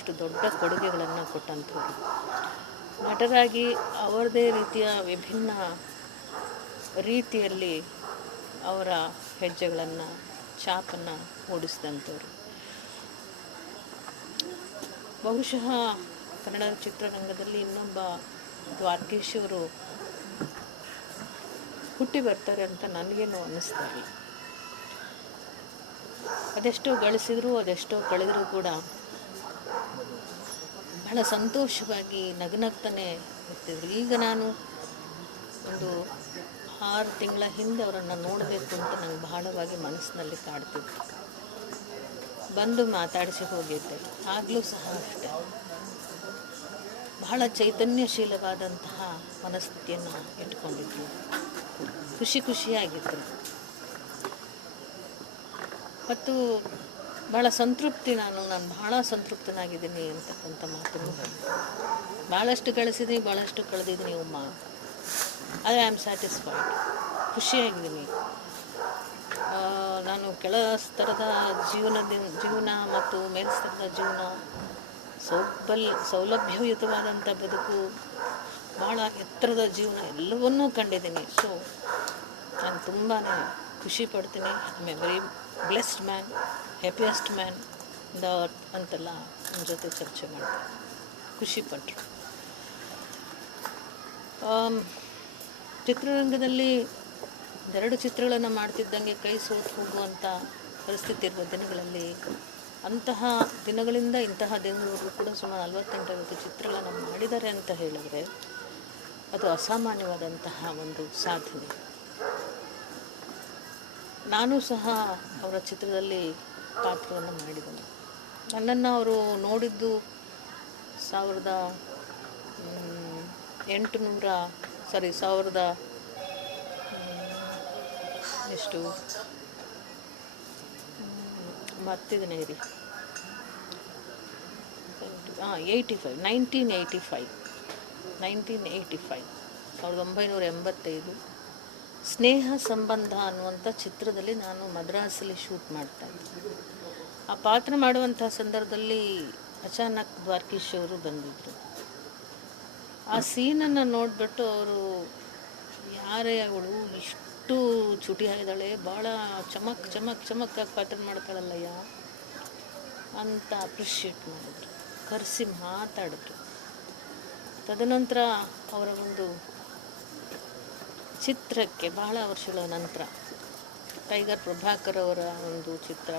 ಇಷ್ಟು ದೊಡ್ಡ ಕೊಡುಗೆಗಳನ್ನು ಕೊಟ್ಟಂಥವ್ರು. ನಟರಾಗಿ ಅವರದೇ ರೀತಿಯ ವಿಭಿನ್ನ ರೀತಿಯಲ್ಲಿ ಅವರ ಹೆಜ್ಜೆಗಳನ್ನು ಛಾಪನ್ನು ಮೂಡಿಸಿದಂಥವ್ರು. ಬಹುಶಃ ಕನ್ನಡ ಚಿತ್ರರಂಗದಲ್ಲಿ ಇನ್ನೊಬ್ಬ ದ್ವಾರಕೀಶ್ ಅವರು ಹುಟ್ಟಿ ಬರ್ತಾರೆ ಅಂತ ನನಗೇನು ಅನ್ನಿಸ್ತಾ ಇಲ್ಲ. ಅದೆಷ್ಟೋ ಗಳಿಸಿದ್ರು ಅದೆಷ್ಟೋ ಕಳೆದರೂ ಕೂಡ ಬಹಳ ಸಂತೋಷವಾಗಿ ನಗನಗ್ತಾನೆ ಇರ್ತಿದ್ರು. ಈಗ ನಾನು ಒಂದು 6 ತಿಂಗಳ ಹಿಂದೆ ಅವರನ್ನು ನೋಡಬೇಕು ಅಂತ ನಂಗೆ ಬಹಳವಾಗಿ ಮನಸ್ಸಿನಲ್ಲಿ ಕಾಡ್ತಿತ್ತು. ಬಂದು ಮಾತಾಡಿಸಿ ಹೋಗಿದ್ದೆ. ಆಗಲೂ ಸಹ ಅಷ್ಟೆ, ಬಹಳ ಚೈತನ್ಯಶೀಲವಾದಂತಹ ಮನಸ್ಥಿತಿಯನ್ನು ಇಟ್ಕೊಂಡಿದ್ರು. ಖುಷಿಯಾಗಿದ್ದರು ಮತ್ತು ಭಾಳ ಸಂತೃಪ್ತಿ. ನಾನು ಭಾಳ ಸಂತೃಪ್ತನಾಗಿದ್ದೀನಿ ಅಂತಕ್ಕಂಥ ಮಾತನ್ನು ಭಾಳಷ್ಟು ಗಳಿಸಿದ್ದೀನಿ, ಭಾಳಷ್ಟು ಕಳೆದಿದ್ದೀನಿ ಉಮ್ಮ. ಆದರೆ ಐ ಆಮ್ ಸ್ಯಾಟಿಸ್ಫೈಡ್, ಖುಷಿಯಾಗಿದ್ದೀನಿ. ನಾನು ಕೆಳ ಸ್ತರದ ಜೀವನ ಮತ್ತು ಮೇಲ್ಸ್ತರದ ಜೀವನ, ಸೌಲಭ್ಯಯುತವಾದಂಥ ಬದುಕು, ಭಾಳ ಎತ್ತರದ ಜೀವನ ಎಲ್ಲವನ್ನೂ ಕಂಡಿದ್ದೀನಿ. ಸೊ ನಾನು ತುಂಬಾ ಖುಷಿ ಪಡ್ತೀನಿ. I A very blessed man, happiest man the earth ಅಂತೆಲ್ಲ ನನ್ನ ಜೊತೆ ಚರ್ಚೆ ಮಾಡ್ತೀನಿ. ಖುಷಿಪಟ್ಟರು. ಚಿತ್ರರಂಗದಲ್ಲಿ 2 ಚಿತ್ರಗಳನ್ನು ಮಾಡ್ತಿದ್ದಂಗೆ ಕೈ ಸೋತು ಹೋಗುವಂಥ ಪರಿಸ್ಥಿತಿ ಇರುವ ದಿನಗಳಲ್ಲಿ, ಅಂತಹ ದಿನಗಳಿಂದ ಇಂತಹ ದಿನಗಳವರೆಗೂ ಕೂಡ ಸುಮಾರು 48 ಚಿತ್ರಗಳನ್ನು ಮಾಡಿದ್ದಾರೆ ಅಂತ ಹೇಳಿದರೆ ಅದು ಅಸಾಮಾನ್ಯವಾದಂತಹ ಒಂದು ಸಾಧನೆ. ನಾನು ಸಹ ಅವರ ಚಿತ್ರದಲ್ಲಿ ಪಾತ್ರವನ್ನು ಮಾಡಿದ್ದೇನೆ. ನನ್ನನ್ನು ಅವರು ನೋಡಿದ್ದು 1800 ಎಷ್ಟು ಮರ್ತಿದ್ದೇನೆ ರೀ 1985 ಸ್ನೇಹ ಸಂಬಂಧ ಅನ್ನುವಂಥ ಚಿತ್ರದಲ್ಲಿ ನಾನು ಮದ್ರಾಸಲ್ಲಿ ಶೂಟ್ ಮಾಡ್ತಾಯಿದ್ದೆ. ಆ ಪಾತ್ರ ಮಾಡುವಂಥ ಸಂದರ್ಭದಲ್ಲಿ ಅಚಾನಕ್ ದ್ವಾರಕೀಶ್ ಅವರು ಬಂದಿದ್ದರು. ಆ ಸೀನನ್ನು ನೋಡಿಬಿಟ್ಟು ಅವರು, ಯಾರೇ ಅವಳು ಇಷ್ಟು ಚುಟಿಯಾಗಿದ್ದಾಳೆ, ಭಾಳ ಚಮಕ್ಕಾಗಿ ಪಾತ್ರ ಮಾಡ್ತಾಳಲ್ಲಯ್ಯ ಅಂತ ಅಪ್ರಿಷಿಯೇಟ್ ಮಾಡಿದ್ರು, ಕರೆಸಿ ಮಾತಾಡಿದ್ರು. ತದನಂತರ ಅವರ ಒಂದು ಚಿತ್ರಕ್ಕೆ ಬಹಳ ವರ್ಷಗಳ ನಂತರ ಟೈಗರ್ ಪ್ರಭಾಕರ್ ಅವರ ಒಂದು ಚಿತ್ರ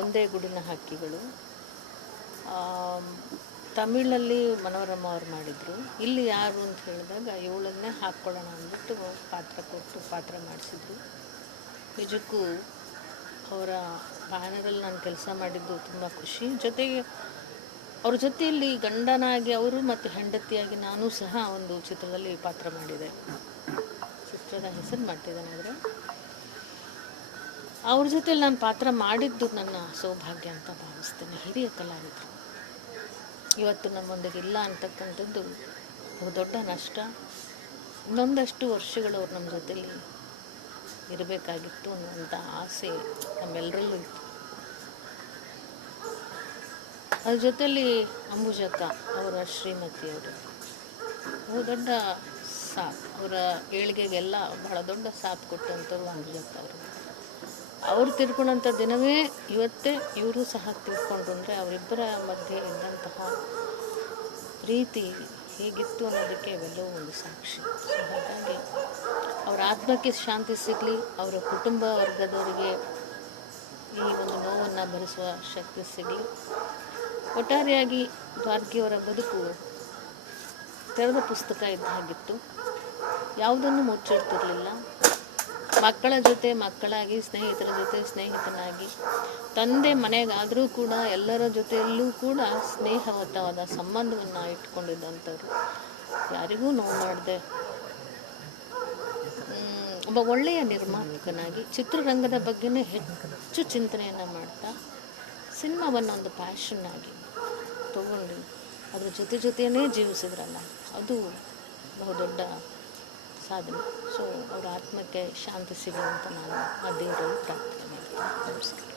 ಒಂದೇ ಗೂಡಿನ ಹಕ್ಕಿಗಳು, ತಮಿಳಲ್ಲಿ ಮನೋರಮ ಅವ್ರು ಮಾಡಿದರು. ಇಲ್ಲಿ ಯಾರು ಅಂತ ಹೇಳಿದಾಗ ಇವಳನ್ನೇ ಹಾಕ್ಕೊಳ್ಳೋಣ ಅಂದ್ಬಿಟ್ಟು ಪಾತ್ರ ಮಾಡಿಸಿದ್ರು. ನಿಜಕ್ಕೂ ಅವರ ಬ್ಯಾನರಲ್ಲಿ ನಾನು ಕೆಲಸ ಮಾಡಿದ್ದು ತುಂಬ ಖುಷಿ. ಜೊತೆಗೆ ಅವ್ರ ಜೊತೆಯಲ್ಲಿ ಗಂಡನಾಗಿ ಅವರು ಮತ್ತು ಹೆಂಡತಿಯಾಗಿ ನಾನು ಸಹ ಒಂದು ಚಿತ್ರದಲ್ಲಿ ಪಾತ್ರ ಮಾಡಿದೆ. ಚಿತ್ರದ ಹೆಸರು ಮಾಡ್ತಿದ್ದೇನೆ. ಆದರೆ ಅವ್ರ ಜೊತೆಯಲ್ಲಿ ನಾನು ಪಾತ್ರ ಮಾಡಿದ್ದು ನನ್ನ ಸೌಭಾಗ್ಯ ಅಂತ ಭಾವಿಸ್ತೇನೆ. ಹಿರಿಯ ಕಲಾವಿದರು ಇವತ್ತು ನಮ್ಮೊಂದಿಗೆ ಇಲ್ಲ ಅಂತಕ್ಕಂಥದ್ದು ದೊಡ್ಡ ನಷ್ಟ. ಇನ್ನೊಂದಷ್ಟು ವರ್ಷಗಳು ಅವ್ರು ನಮ್ಮ ಜೊತೆಯಲ್ಲಿ ಇರಬೇಕಾಗಿತ್ತು ಅನ್ನುವಂಥ ಆಸೆ ನಮ್ಮೆಲ್ಲರಲ್ಲೂ ಇತ್ತು. ಅದ್ರ ಜೊತೆಯಲ್ಲಿ ಅಂಬುಜಕ್ಕ ಅವರ ಶ್ರೀಮತಿಯವರು ದೊಡ್ಡ ಸಾಥ್, ಅವರ ಏಳಿಗೆಗೆಲ್ಲ ಬಹಳ ದೊಡ್ಡ ಸಾಥ್ ಕೊಟ್ಟಂಥವ್ರು ಅಂಬುಜಕ್ಕ ಅವರು. ಅವ್ರು ತಿಳ್ಕೊಂಡಂಥ ದಿನವೇ ಇವತ್ತೇ ಇವರು ಸಹ ತಿಳ್ಕೊಂಡ್ರು ಅಂದರೆ ಅವರಿಬ್ಬರ ಮಧ್ಯೆ ಇದ್ದಂತಹ ಪ್ರೀತಿ ಹೇಗಿತ್ತು ಅನ್ನೋದಕ್ಕೆ ಇವೆಲ್ಲವೂ ಒಂದು ಸಾಕ್ಷಿ. ಸೊ ಹಾಗಾಗಿ ಅವರ ಆತ್ಮಕ್ಕೆ ಶಾಂತಿ ಸಿಗಲಿ, ಅವರ ಕುಟುಂಬ ವರ್ಗದವರಿಗೆ ಈ ಒಂದು ನೋವನ್ನು ಭರಿಸುವ ಶಕ್ತಿ ಸಿಗಲಿ. ಒಟ್ಟಾರೆಯಾಗಿ ದ್ವಾರಕಿಯವರ ಬದುಕು ತೆರೆದ ಪುಸ್ತಕ ಇದ್ದ ಹಾಗಿತ್ತು. ಯಾವುದನ್ನು ಮುಚ್ಚಿಡ್ತಿರಲಿಲ್ಲ. ಮಕ್ಕಳ ಜೊತೆ ಮಕ್ಕಳಾಗಿ, ಸ್ನೇಹಿತರ ಜೊತೆ ಸ್ನೇಹಿತನಾಗಿ, ತಂದೆ ಮನೆಗಾದರೂ ಕೂಡ ಎಲ್ಲರ ಜೊತೆಯಲ್ಲೂ ಕೂಡ ಸ್ನೇಹವತ್ತಾದ ಸಂಬಂಧವನ್ನು ಇಟ್ಕೊಂಡಿದ್ದಂಥವ್ರು. ಯಾರಿಗೂ ನೋವು ಮಾಡದೆ ಒಬ್ಬ ಒಳ್ಳೆಯ ನಿರ್ಮಾಪಕನಾಗಿ ಚಿತ್ರರಂಗದ ಬಗ್ಗೆನೇ ಹೆಚ್ಚು ಚಿಂತನೆಯನ್ನು ಮಾಡ್ತಾ ಸಿನಿಮಾವನ್ನು ಒಂದು ಪ್ಯಾಷನ್ನಾಗಿ ತಗೊಂಡು ಅದ್ರ ಜೊತೆಯೇ ಜೀವಿಸಿದ್ರಲ್ಲ, ಅದು ಬಹುದೊಡ್ಡ ಸಾಧನೆ. ಸೊ ಅವರ ಆತ್ಮಕ್ಕೆ ಶಾಂತಿ ಸಿಗಲಿ ಅಂತ ನಾನು ಆ ದೇವರಲ್ಲಿ ಪ್ರಾರ್ಥನೆ ಮಾಡ್ತೀನಿ. ನಮಸ್ಕಾರ.